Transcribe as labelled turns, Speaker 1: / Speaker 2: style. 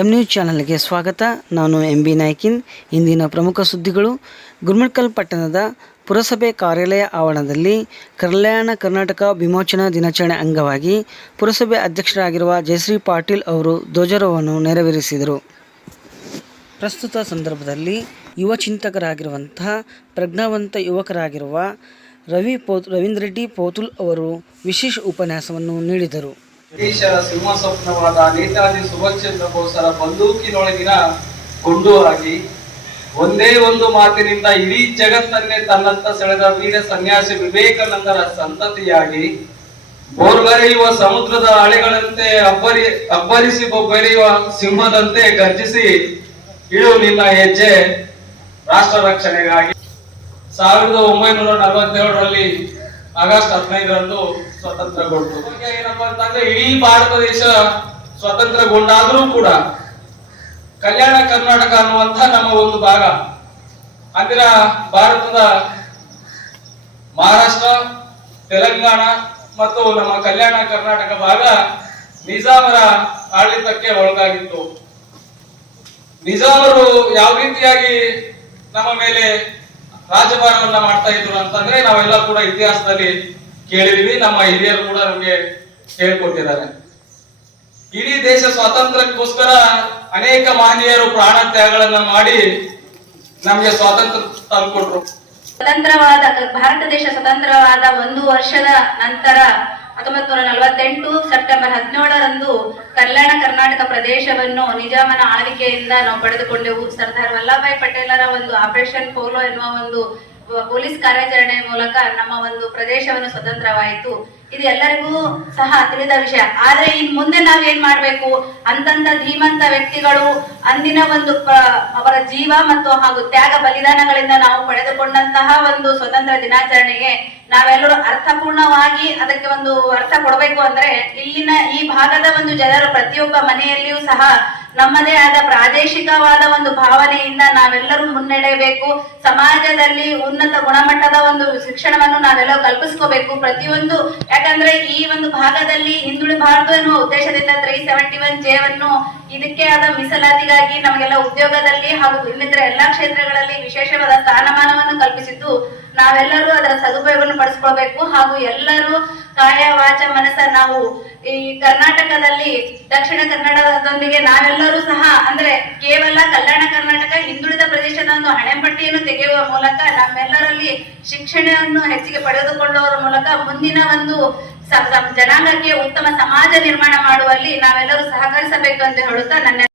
Speaker 1: M news ಚಾನಲ್ಗೆ ಸ್ವಾಗತ. ನಾನು ಎಂ ಬಿ ನಾಯ್ಕಿನ್. ಇಂದಿನ ಪ್ರಮುಖ ಸುದ್ದಿಗಳು. ಗುರ್ಮಿಟ್ಕಲ್ ಪಟ್ಟಣದ ಪುರಸಭೆ ಕಾರ್ಯಾಲಯ ಆವರಣದಲ್ಲಿ ಕಲ್ಯಾಣ ಕರ್ನಾಟಕ ವಿಮೋಚನಾ ದಿನಾಚರಣೆ ಅಂಗವಾಗಿ ಪುರಸಭೆ ಅಧ್ಯಕ್ಷರಾಗಿರುವ ಜಯಶ್ರೀ ಪಾಟೀಲ್ ಅವರು ಧ್ವಜಾರೋಹವನ್ನು ನೆರವೇರಿಸಿದರು. ಪ್ರಸ್ತುತ ಸಂದರ್ಭದಲ್ಲಿ ಯುವ ಚಿಂತಕರಾಗಿರುವಂತಹ ಪ್ರಜ್ಞಾವಂತ ಯುವಕರಾಗಿರುವ ರವಿ ಪೋ ರವೀಂದ್ರ ರೆಡ್ಡಿ ಪೋತುಲ್ ಅವರು ವಿಶೇಷ ಉಪನ್ಯಾಸವನ್ನು ನೀಡಿದರು.
Speaker 2: ಬ್ರಿಟಿಷರ ಸಿಂಹಸ್ವಪ್ನವಾದ ನೇತಾಜಿ ಸುಭಾಷ್ ಚಂದ್ರ ಬೋಸರ ಬಂದೂಕಿನೊಳಗಿನ ಗುಂಡು ಆಗಿ ಒಂದೇ ಒಂದು ಮಾತಿನಿಂದ ಇಡೀ ಜಗತ್ತನ್ನೇ ತನ್ನತ್ತ ಸೆಳೆದ ವೀರ ಸನ್ಯಾಸಿ ವಿವೇಕಾನಂದರ ಸಂತತಿಯಾಗಿ ಬೋರ್ಗರೆಯುವ ಸಮುದ್ರದ ಅಲೆಗಳಂತೆ ಅಬ್ಬರಿ, ಅಬ್ಬರಿಸಿ ಬೊಬ್ಬರಿಯುವ ಸಿಂಹದಂತೆ ಗರ್ಜಿಸಿ, ಇಳು ನಿನ್ನ ಹೆಜ್ಜೆ ರಾಷ್ಟ್ರ ರಕ್ಷಣೆಗಾಗಿ. ಸಾವಿರದ ಒಂಬೈನೂರ ನಲವತ್ತೇಳರಲ್ಲಿ ಆಗಸ್ಟ್ ಹದಿನೈದರಂದು ಸ್ವತಂತ್ರಗೊಂಡು. ಏನಪ್ಪಾ ಅಂತಂದ್ರೆ ಇಡೀ ಭಾರತ ದೇಶ ಸ್ವತಂತ್ರಗೊಂಡಾದ್ರೂ ಕೂಡ ಕಲ್ಯಾಣ ಕರ್ನಾಟಕ ಅನ್ನುವಂತ ನಮ್ಮ ಒಂದು ಭಾಗ. ಅಂದಿನ ಭಾರತದ ಮಹಾರಾಷ್ಟ್ರ, ತೆಲಂಗಾಣ ಮತ್ತು ನಮ್ಮ ಕಲ್ಯಾಣ ಕರ್ನಾಟಕ ಭಾಗ ನಿಜಾಮರ ಆಡಳಿತಕ್ಕೆ ಒಳಗಾಗಿತ್ತು. ನಿಜಾಮರು ಯಾವ ರೀತಿಯಾಗಿ ನಮ್ಮ ಮೇಲೆ ರಾಜಭಾರವನ್ನ ಮಾಡ್ತಾ ಇದ್ರು ಅಂತಂದ್ರೆ ನಾವೆಲ್ಲ ಕೂಡ ಇತಿಹಾಸದಲ್ಲಿ ಕೇಳಿದೀವಿ, ನಮ್ಮ ಹಿರಿಯರು ಕೂಡ ನಮ್ಗೆ ಹೇಳ್ಕೊಟ್ಟಿದ್ದಾರೆ. ಇಡೀ ದೇಶ ಸ್ವಾತಂತ್ರ್ಯಕ್ಕೋಸ್ಕರ ಅನೇಕ ಮಹನೀಯರು ಪ್ರಾಣ ತ್ಯಾಗಗಳನ್ನ ಮಾಡಿ ನಮ್ಗೆ ಸ್ವಾತಂತ್ರ್ಯ ತಂದ್ಕೊಟ್ರು.
Speaker 3: ಸ್ವತಂತ್ರವಾದ, ಭಾರತ ದೇಶ ಸ್ವತಂತ್ರವಾದ ಒಂದು ವರ್ಷದ ನಂತರ ಹತ್ತೊಂಬತ್ ನೂರ ನಲವತ್ತೆಂಟು ಸೆಪ್ಟೆಂಬರ್ ಹದಿನೇಳರಂದು ಕಲ್ಯಾಣ ಕರ್ನಾಟಕ ಪ್ರದೇಶವನ್ನು ನಿಜಾಮನ ಆಳ್ವಿಕೆಯಿಂದ ನಾವು ಪಡೆದುಕೊಂಡೆವು. ಸರ್ದಾರ್ ವಲ್ಲಭಾಯ್ ಪಟೇಲರ ಒಂದು ಆಪರೇಷನ್ ಪೋಲೋ ಎನ್ನುವ ಒಂದು ಪೊಲೀಸ್ ಕಾರ್ಯಾಚರಣೆ ಮೂಲಕ ನಮ್ಮ ಒಂದು ಪ್ರದೇಶವನ್ನು ಸ್ವತಂತ್ರವಾಯಿತು. ಇದು ಎಲ್ಲರಿಗೂ ಸಹ ತಿಳಿದ ವಿಷಯ. ಆದ್ರೆ ಇನ್ ಮುಂದೆ ನಾವೇನ್ ಮಾಡ್ಬೇಕು? ಅಂತಂತ ಧೀಮಂತ ವ್ಯಕ್ತಿಗಳು ಅಂದಿನ ಒಂದು ಅವರ ಜೀವ ಮತ್ತು ಹಾಗೂ ತ್ಯಾಗ ಬಲಿದಾನಗಳಿಂದ ನಾವು ಪಡೆದುಕೊಂಡಂತಹ ಒಂದು ಸ್ವತಂತ್ರ ದಿನಾಚರಣೆಗೆ ನಾವೆಲ್ಲರೂ ಅರ್ಥಪೂರ್ಣವಾಗಿ ಅದಕ್ಕೆ ಒಂದು ಅರ್ಥ ಕೊಡಬೇಕು ಅಂದ್ರೆ ಇಲ್ಲಿನ ಈ ಭಾಗದ ಒಂದು ಜನರು ಪ್ರತಿಯೊಬ್ಬ ಮನೆಯಲ್ಲಿಯೂ ಸಹ ನಮ್ಮದೇ ಆದ ಪ್ರಾದೇಶಿಕವಾದ ಒಂದು ಭಾವನೆಯಿಂದ ನಾವೆಲ್ಲರೂ ಮುನ್ನಡೆಯಬೇಕು. ಸಮಾಜದಲ್ಲಿ ಉನ್ನತ ಗುಣಮಟ್ಟದ ಒಂದು ಶಿಕ್ಷಣವನ್ನು ನಾವೆಲ್ಲ ಕಲ್ಪಿಸ್ಕೋಬೇಕು. ಪ್ರತಿಯೊಂದು ಯಾಕಂದ್ರೆ ಈ ಒಂದು ಭಾಗದಲ್ಲಿ ಹಿಂದುಳಿಬಾರದು ಎನ್ನುವ ಉದ್ದೇಶದಿಂದ ತ್ರೀ ಸೆವೆಂಟಿ ಒನ್ ಜೇವನ್ನು ಇದಕ್ಕೆ ಆದ ಮೀಸಲಾತಿಗಾಗಿ ನಮಗೆಲ್ಲ ಉದ್ಯೋಗದಲ್ಲಿ ಹಾಗೂ ಇನ್ನಿತರ ಎಲ್ಲಾ ಕ್ಷೇತ್ರಗಳಲ್ಲಿ ವಿಶೇಷವಾದ ಸ್ಥಾನಮಾನವನ್ನು ಕಲ್ಪಿಸಿದ್ದು ನಾವೆಲ್ಲರೂ ಅದರ ಸದುಪಯೋಗವನ್ನು ಪಡಿಸ್ಕೊಳ್ಬೇಕು. ಹಾಗೂ ಎಲ್ಲರೂ ಕಾಯ ವಾಚ ಮನಸ್ಸ ನಾವು. ಈ ಕರ್ನಾಟಕದಲ್ಲಿ ದಕ್ಷಿಣ ಕನ್ನಡದೊಂದಿಗೆ ನಾವೆಲ್ಲರೂ ಸಹ, ಅಂದ್ರೆ ಕೇವಲ ಕಲ್ಯಾಣ ಕರ್ನಾಟಕ, ಹಿಂದುಳಿದ ಪ್ರದೇಶದ ಒಂದು ಹಣೆಪಟ್ಟಿಯನ್ನು ತೆಗೆಯುವ ಮೂಲಕ ನಮ್ಮೆಲ್ಲರಲ್ಲಿ ಶಿಕ್ಷಣವನ್ನು ಹೆಚ್ಚಿಗೆ ಪಡೆದುಕೊಳ್ಳುವ ಮೂಲಕ ಮುಂದಿನ ಒಂದು ಜನಾಂಗಕ್ಕೆ ಉತ್ತಮ ಸಮಾಜ ನಿರ್ಮಾಣ ಮಾಡುವಲ್ಲಿ ನಾವೆಲ್ಲರೂ ಸಹಕರಿಸಬೇಕು ಅಂತ ಹೇಳುತ್ತಾ ನನ್ನ